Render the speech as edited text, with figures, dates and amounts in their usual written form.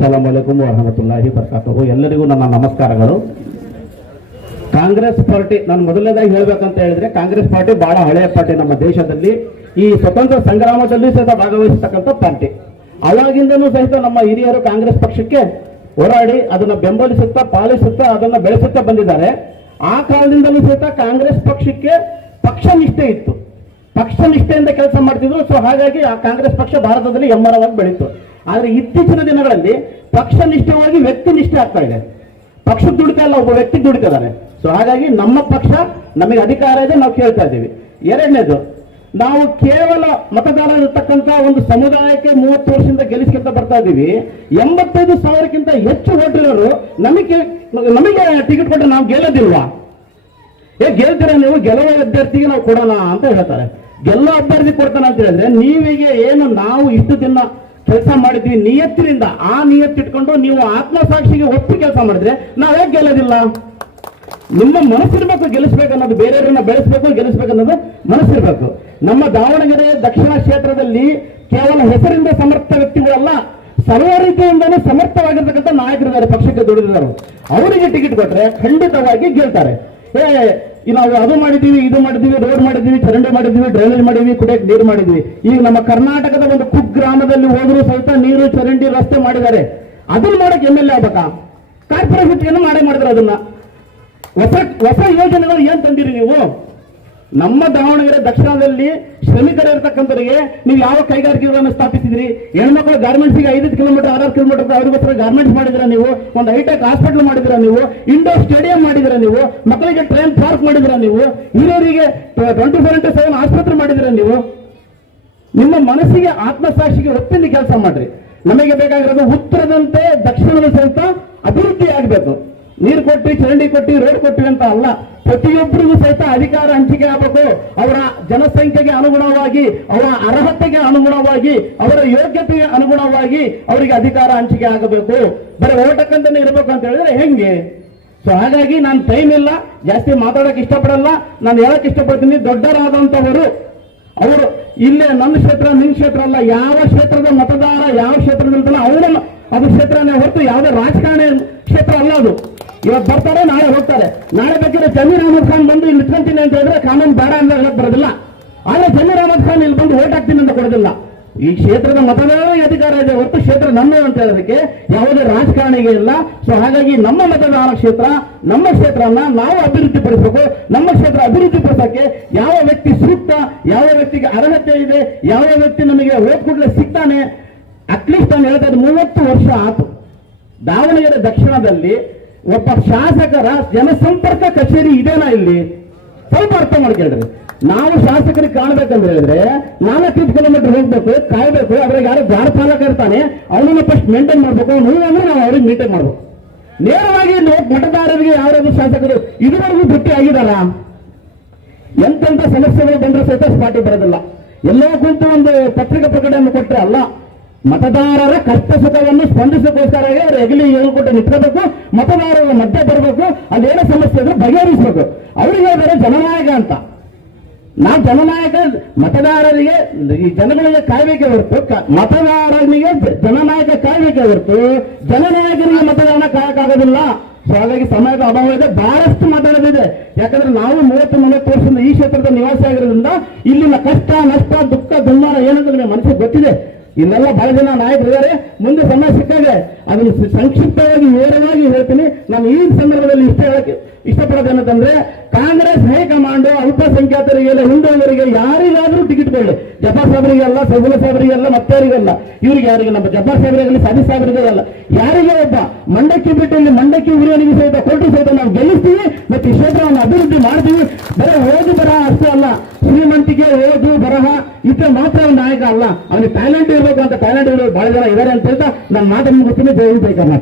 ಅಸ್ಸಲಾಮು ಅಲೈಕುಂ ವರಹಮತುಲ್ಲಾಹಿ ಬರ್ಕಾತುಹು. ಎಲ್ಲರಿಗೂ ನನ್ನ ನಮಸ್ಕಾರಗಳು. ಕಾಂಗ್ರೆಸ್ ಪಾರ್ಟಿ, ನಾನು ಮೊದಲನೇದಾಗಿ ಹೇಳ್ಬೇಕಂತ ಹೇಳಿದ್ರೆ, ಕಾಂಗ್ರೆಸ್ ಪಾರ್ಟಿ ಬಹಳ ಹಳೆಯ ಪಾರ್ಟಿ. ನಮ್ಮ ದೇಶದಲ್ಲಿ ಈ ಸ್ವತಂತ್ರ ಸಂಗ್ರಾಮದಲ್ಲಿ ಸಹಿತ ಭಾಗವಹಿಸತಕ್ಕಂಥ ಪಾರ್ಟಿ. ಅವಾಗಿಂದನೂ ಸಹಿತ ನಮ್ಮ ಹಿರಿಯರು ಕಾಂಗ್ರೆಸ್ ಪಕ್ಷಕ್ಕೆ ಹೋರಾಡಿ ಅದನ್ನ ಬೆಂಬಲಿಸುತ್ತಾ ಪಾಲಿಸುತ್ತಾ ಅದನ್ನ ಬೆಳೆಸುತ್ತಾ ಬಂದಿದ್ದಾರೆ. ಆ ಕಾಲದಿಂದಲೂ ಸಹಿತ ಕಾಂಗ್ರೆಸ್ ಪಕ್ಷಕ್ಕೆ ಪಕ್ಷ ನಿಷ್ಠೆ ಇತ್ತು, ಪಕ್ಷ ನಿಷ್ಠೆಯಿಂದ ಕೆಲಸ ಮಾಡ್ತಿದ್ರು. ಸೊ ಹಾಗಾಗಿ ಆ ಕಾಂಗ್ರೆಸ್ ಪಕ್ಷ ಭಾರತದಲ್ಲಿ ಎಮ್ಮರವಾಗಿ ಬೆಳೀತು. ಆದ್ರೆ ಇತ್ತೀಚಿನ ದಿನಗಳಲ್ಲಿ ಪಕ್ಷ ನಿಷ್ಠವಾಗಿ ವ್ಯಕ್ತಿ ನಿಷ್ಠೆ ಆಗ್ತಾ ಇದೆ. ಪಕ್ಷ ದುಡಿತಾ ಇಲ್ಲ, ಒಬ್ಬ ವ್ಯಕ್ತಿ ದುಡಿತಿದ್ದಾರೆ. ಸೊ ಹಾಗಾಗಿ ನಮ್ಮ ಪಕ್ಷ, ನಮಗೆ ಅಧಿಕಾರ ಇದೆ, ನಾವು ಕೇಳ್ತಾ ಇದ್ದೀವಿ. ಎರಡನೇದು, ನಾವು ಕೇವಲ ಮತದಾರರಿರ್ತಕ್ಕಂಥ ಒಂದು ಸಮುದಾಯಕ್ಕೆ 30 ವರ್ಷದಿಂದ ಗೆಲ್ಲಿಸ್ಕೊಂತ ಬರ್ತಾ ಇದ್ದೀವಿ. 85,000ಕ್ಕಿಂತ ಹೆಚ್ಚು ವೋಟರ್ಗಳು ನಮಗೆ ಟಿಕೆಟ್ ಕೊಟ್ಟರೆ ನಾವು ಗೆಲ್ಲೋದಿಲ್ವಾ? ಗೆಲ್ತೀರಾ ನೀವು? ಗೆಲ್ಲುವ ಅಭ್ಯರ್ಥಿಗೆ ನಾವು ಕೊಡೋಣ ಅಂತ ಹೇಳ್ತಾರೆ. ಗೆಲ್ಲ ಅಭ್ಯರ್ಥಿ ಕೊಡ್ತಾನೆ ಅಂತ ಹೇಳಿದ್ರೆ, ನೀವಿಗೆ ಏನು ನಾವು ಇಷ್ಟು ದಿನ ಕೆಲಸ ಮಾಡಿದ್ವಿ ನಿಯತ್ತಿನಿಂದ, ಆ ನಿಯತ್ತಿಟ್ಕೊಂಡು ನೀವು ಆತ್ಮಸಾಕ್ಷಿಗೆ ಒಪ್ಪಿ ಕೆಲಸ ಮಾಡಿದ್ರೆ ನಾವು ಹೇಗೆ ಗೆಲ್ಲೋದಿಲ್ಲ? ನಿಮ್ಮ ಮನಸ್ಸಿರ್ಬೇಕು ಗೆಲ್ಲಿಸ್ಬೇಕು ಅನ್ನೋದು, ಬೇರೆಯವರನ್ನ ಬೆಳೆಸಬೇಕು ಗೆಲ್ಲಿಸ್ಬೇಕು ಅನ್ನೋದು ಮನಸ್ಸಿರ್ಬೇಕು. ನಮ್ಮ ದಾವಣಗೆರೆ ದಕ್ಷಿಣ ಕ್ಷೇತ್ರದಲ್ಲಿ ಕೇವಲ ಹೆಸರಿಂದ ಸಮರ್ಥ ವ್ಯಕ್ತಿಗಳಲ್ಲ, ಸರ್ವ ರೀತಿಯಿಂದಲೂ ಸಮರ್ಥವಾಗಿರ್ತಕ್ಕಂಥ ನಾಯಕರಿದ್ದಾರೆ, ಪಕ್ಷಕ್ಕೆ ದುಡಿದಿದ್ದಾರೆ. ಅವರಿಗೆ ಟಿಕೆಟ್ ಕೊಟ್ಟರೆ ಖಂಡಿತವಾಗಿ ಗೆಲ್ತಾರೆ. ನಾವು ಅದು ಮಾಡಿದೀವಿ, ಇದು ಮಾಡಿದೀವಿ, ರೋಡ್ ಮಾಡಿದೀವಿ, ಚರಂಡಿ ಮಾಡಿದೀವಿ, ಡ್ರೈನೇಜ್ ಮಾಡಿದೀವಿ, ಕುಡಿಯಕ್ಕೆ ನೀರು ಮಾಡಿದ್ವಿ. ಈಗ ನಮ್ಮ ಕರ್ನಾಟಕದ ಒಂದು ಕುಗ್ರಾಮದಲ್ಲಿ ಹೋದರೂ ಸಹಿತ ನೀರು, ಚರಂಡಿ, ರಸ್ತೆ ಮಾಡಿದ್ದಾರೆ. ಅದನ್ನ ಮಾಡಕ್ಕೆ MLA ಆಗ್ಬೇಕಾ? ಕಾರ್ಪೊರೇಷನ್ ಮಾಡೇ ಮಾಡಿದ್ರೆ ಅದನ್ನ. ಹೊಸ ಯೋಜನೆಗಳು ಏನ್ ತಂದಿರಿ ನೀವು? ನಮ್ಮ ದಾವಣಗೆರೆ ದಕ್ಷಿಣದಲ್ಲಿ ಶ್ರಮಿಕರಿರ್ತಕ್ಕಂಥವರಿಗೆ ನೀವು ಯಾವ ಕೈಗಾರಿಕೆಗಳನ್ನು ಸ್ಥಾಪಿಸಿದ್ರಿ? ಹೆಣ್ಮಕ್ಳು ಗಾರ್ಮೆಂಟ್ಸ್ಗೆ 5 ಕಿಲೋಮೀಟರ್ 6 ಕಿಲೋಮೀಟರ್ ಅವರಿಗೋಸ್ಕರ ಗಾರ್ಮೆಂಟ್ಸ್ ಮಾಡಿದಿರ ನೀವು? ಒಂದು ಹೈಟೆಕ್ ಹಾಸ್ಪಿಟಲ್ ಮಾಡಿದಿರ ನೀವು? ಇಂಡೋರ್ ಸ್ಟೇಡಿಯಂ ಮಾಡಿದಿರ ನೀವು? ಮಕ್ಕಳಿಗೆ ಟ್ರೈನ್ ಪಾರ್ಕ್ ಮಾಡಿದಿರ ನೀವು? ಹಿರಿಯರಿಗೆ 24/7 ಆಸ್ಪತ್ರೆ ಮಾಡಿದಿರ ನೀವು? ನಿಮ್ಮ ಮನಸ್ಸಿಗೆ ಆತ್ಮಸಾಕ್ಷಿಗೆ ಒಪ್ಪಿಂದ ಕೆಲಸ ಮಾಡ್ರಿ. ನಮಗೆ ಬೇಕಾಗಿರೋದು ಉತ್ತರದಂತೆ ದಕ್ಷಿಣದ ಸಹಿತ ಅಭಿವೃದ್ಧಿ ಆಗಬೇಕು. ನೀರು ಕೊಟ್ಟು, ಚರಂಡಿ ಕೊಟ್ಟು, ರೋಡ್ ಕೊಟ್ಟಿವಿ ಅಂತ ಅಲ್ಲ, ಪ್ರತಿಯೊಬ್ಬರಿಗೂ ಸಹಿತ ಅಧಿಕಾರ ಹಂಚಿಕೆ ಆಗಬೇಕು. ಅವರ ಜನಸಂಖ್ಯೆಗೆ ಅನುಗುಣವಾಗಿ, ಅವರ ಅರ್ಹತೆಗೆ ಅನುಗುಣವಾಗಿ, ಅವರ ಯೋಗ್ಯತೆಗೆ ಅನುಗುಣವಾಗಿ ಅವರಿಗೆ ಅಧಿಕಾರ ಹಂಚಿಕೆ ಆಗಬೇಕು. ಬರೀ ಓಟಕ್ಕಂತಾನೆ ಇರಬೇಕು ಅಂತ ಹೇಳಿದ್ರೆ ಹೆಂಗೆ? ಸೊ ಹಾಗಾಗಿ ನಾನು ಟೈಮ್ ಇಲ್ಲ, ಜಾಸ್ತಿ ಮಾತಾಡೋಕೆ ಇಷ್ಟಪಡಲ್ಲ. ನಾನು ಹೇಳಕ್ ಇಷ್ಟಪಡ್ತೀನಿ, ದೊಡ್ಡರಾದಂಥವರು ಅವರು ಇಲ್ಲೇ ನನ್ನ ಕ್ಷೇತ್ರ ನಿನ್ನ ಕ್ಷೇತ್ರ ಅಲ್ಲ, ಯಾವ ಕ್ಷೇತ್ರದ ಮತದಾರ ಯಾವ ಕ್ಷೇತ್ರದಲ್ಲ ಅವರ ಅದು ಕ್ಷೇತ್ರನೇ ಹೊರತು ಯಾವುದೇ ರಾಜಕಾರಣ ಕ್ಷೇತ್ರ ಅಲ್ಲ ಅದು. ಇವತ್ತು ಬರ್ತಾರೆ, ನಾಳೆ ಹೋಗ್ತಾರೆ. ನಾಳೆ ಬೇಕಾದ್ರೆ ಜಮೀರ್ ಅಹಮದ್ ಖಾನ್ ಬಂದು ಇಲ್ಲಿ ನಿಂತ್ಕೊಂತೀನಿ ಅಂತ ಹೇಳಿದ್ರೆ ಕಾನೂನು ಬೇಡ ಅಂತ ಹೇಳಕ್ ಬರೋದಿಲ್ಲ. ಆದ್ರೆ ಜಮೀರ್ ಅಹಮದ್ ಖಾನ್ ಇಲ್ಲಿ ಬಂದು ಓಟ್ ಹಾಕ್ತೀನಿ ಅಂತ ಕೊಡೋದಿಲ್ಲ. ಈ ಕ್ಷೇತ್ರದ ಮತದಾರರಿಗೆ ಅಧಿಕಾರ ಇದೆ ಹೊರತು ಕ್ಷೇತ್ರ ನಮ್ಮ ಅಂತ ಹೇಳೋದಕ್ಕೆ ಯಾವುದೇ ರಾಜಕಾರಣಿಗೆ ಇಲ್ಲ. ಸೊ ಹಾಗಾಗಿ ನಮ್ಮ ಮತದಾರ ಕ್ಷೇತ್ರ, ನಮ್ಮ ಕ್ಷೇತ್ರನ ನಾವು ಅಭಿವೃದ್ಧಿ ಪಡಿಸಬೇಕು. ನಮ್ಮ ಕ್ಷೇತ್ರ ಅಭಿವೃದ್ಧಿ ಪಡಿಸಕ್ಕೆ ಯಾವ ವ್ಯಕ್ತಿ ಸೂಕ್ತ, ಯಾವ ವ್ಯಕ್ತಿಗೆ ಅರ್ಹತೆ ಇದೆ, ಯಾವ ವ್ಯಕ್ತಿ ನಮಗೆ ಓಟ್ ಕೊಡ್ಲೆ ಸಿಗ್ತಾನೆ. ಅಟ್ಲೀಸ್ಟ್ ನಾನು ಹೇಳ್ತಾ 30 ವರ್ಷ ಆತು ದಾವಣಗೆರೆ ದಕ್ಷಿಣದಲ್ಲಿ ಒಬ್ಬ ಶಾಸಕರ ಜನಸಂಪರ್ಕ ಕಚೇರಿ ಇದೆನಾ ಇಲ್ಲಿ? ಸ್ವಲ್ಪ ಅರ್ಥ ಮಾಡ್ಕೇಳ್ರಿ. ನಾವು ಶಾಸಕರಿಗೆ ಕಾಣಬೇಕಂದ್ರೆ ಹೇಳಿದ್ರೆ 4 ಕಿಲೋಮೀಟರ್ ಹೋಗ್ಬೇಕು, ಕಾಯ್ಬೇಕು. ಅದ್ರಾಗ ಯಾರು ಗಾಡ ಚಾಲಕ ಇರ್ತಾನೆ, ಅವನನ್ನ ಫಸ್ಟ್ ಮೇಂಟೈನ್ ಮಾಡ್ಬೇಕು. ನೀವು ಅಂದ್ರೆ ನಾವು ಅವ್ರಿಗೆ ಮೇಂಟೈನ್ ಮಾಡ್ಬೇಕು. ನೇರವಾಗಿ ಮತದಾರರಿಗೆ ಯಾರಾದ್ರೂ ಶಾಸಕರು ಇದುವರೆಗೂ ಭೇಟಿ ಆಗಿದಾರ? ಎಂತೆಂತ ಸಮಸ್ಯೆಗಳು ಬಂದ್ರೆ ಸಹಿತ ಪಾರ್ಟಿ ಬರೋದಿಲ್ಲ. ಎಲ್ಲೋ ಕುಂತು ಒಂದು ಪತ್ರಿಕಾ ಪ್ರಕಟಣೆ ಕೊಟ್ಟರೆ ಅಲ್ಲ, ಮತದಾರರ ಕಷ್ಟ ಸುಖವನ್ನು ಸ್ಪಂದಿಸೋಕ್ಕೋಸ್ಕರ ಅವರು ಹೆಗಲಿ ಹೇಳ್ಕೊಟ್ಟು ನಿಂತ್ಕೋಬೇಕು. ಮತದಾರರ ಮಧ್ಯೆ ಬರಬೇಕು, ಅಲ್ಲೇನೋ ಸಮಸ್ಯೆ ಇದ್ರೆ ಬಗೆಹರಿಸಬೇಕು. ಅವರಿಗೆ ಹೇಳಿದರೆ ಜನನಾಯಕ ಅಂತ. ನಾವು ಜನನಾಯಕ ಮತದಾರರಿಗೆ, ಈ ಜನಗಳಿಗೆ ಕಾಯ್ಬೇಕೆ ಹೊರತು, ಮತದಾರನಿಗೆ ಜನನಾಯಕ ಕಾಯ್ಬೇಕೆ ಹೊರತು ಜನನಾಯಕರಿಗೆ ಮತದಾನ ಕಾಯಕ್ಕಾಗೋದಿಲ್ಲ. ಸೊ ಹಾಗಾಗಿ ಸಮಯದ ಅಭಾವ ಇದೆ, ಬಹಳಷ್ಟು ಮಾತಾಡೋದಿದೆ. ಯಾಕಂದ್ರೆ ನಾವು 30-40 ವರ್ಷದಿಂದ ಈ ಕ್ಷೇತ್ರದ ನಿವಾಸಿ ಆಗಿರೋದ್ರಿಂದ ಇಲ್ಲಿನ ಕಷ್ಟ, ನಷ್ಟ, ದುಃಖ, ದುಮ್ಮಾನ ಏನಂತ ನಿಮಗೆ ಮನಸ್ಸಿಗೆ ಗೊತ್ತಿದೆ. ಇಲ್ಲೆಲ್ಲ ಬಹಳ ಜನ ನಾಯಕರಿದ್ದಾರೆ. ಮುಂದೆ ಸಮಯ ಸಿಕ್ಕಾಗ ಅದನ್ನು ಸಂಕ್ಷಿಪ್ತವಾಗಿ ವಿವರವಾಗಿ ಹೇಳ್ತೀನಿ. ನಾನು ಈ ಸಂದರ್ಭದಲ್ಲಿ ಇಷ್ಟಪಡೋದೇನಂತಂದ್ರೆ, ಕಾಂಗ್ರೆಸ್ ಹೈಕಮಾಂಡ್ ಅಲ್ಪಸಂಖ್ಯಾತರಿಗೆಲ್ಲ, ಹಿಂದುಳಿದವರಿಗೆ ಯಾರಿಗಾದ್ರೂ ಟಿಕೆಟ್ ಕೊಡಲಿ. ಜಬ್ಬಾರ್ ಸಾಹೇಬರಿಗೆಲ್ಲ, ಸೈಬುಲ್ಲಾ ಸಾಹೇಬರಿಗೆಲ್ಲ, ಮತ್ತಾರಿಗೆಲ್ಲ, ಇವ್ರಿಗೆ ಯಾರಿಗೆ, ನಮ್ಮ ಜಬ್ಬಾರ್ ಸಾಹೇಬರಿಗೆಲ್ಲ, ಸಾದಿ ಸಾಹೇಬರಿಗೆಲ್ಲ, ಯಾರಿಗೆ ಒಬ್ಬ ಮಂಡಕ್ಕಿ ಬಿಟ್ಟು ಇಲ್ಲಿ ಮಂಡಕ್ಕಿ ಉರಿಯೋನಿಗೆ ಸಹಿತ ಕೊಟ್ಟರು ಸಹಿತ ನಾವು ಗೆಲ್ಲಿಸ್ತೀವಿ ಮತ್ತು ಈ ಕ್ಷೇತ್ರವನ್ನು ಅಭಿವೃದ್ಧಿ ಮಾಡ್ತೀವಿ. ಬರೀ ಓದು ಬರಹ ಅಷ್ಟೇ ಅಲ್ಲ, ಶ್ರೀಮಂತಿಕೆ, ಓದು ಬರಹ ಇದ್ರೆ ಮಾತ್ರ ಒಂದು ನಾಯಕ ಅಲ್ಲ, ಅವನಿಗೆ ಟ್ಯಾಲೆಂಟ್ ಇರಬೇಕು. ಅಂತ ಟ್ಯಾಲೆಂಟ್ ಇರೋರು ಬಹಳ ಜನ ಇದ್ದಾರೆ ಅಂತ ಹೇಳ್ತಾ ನಾನು ಮಾತನ್ನು ಮುಗಿಸ್ತೀನಿ. ಜೈ ಹಿಂದ್, ಜೈ ಕರ್ನಾಟಕ.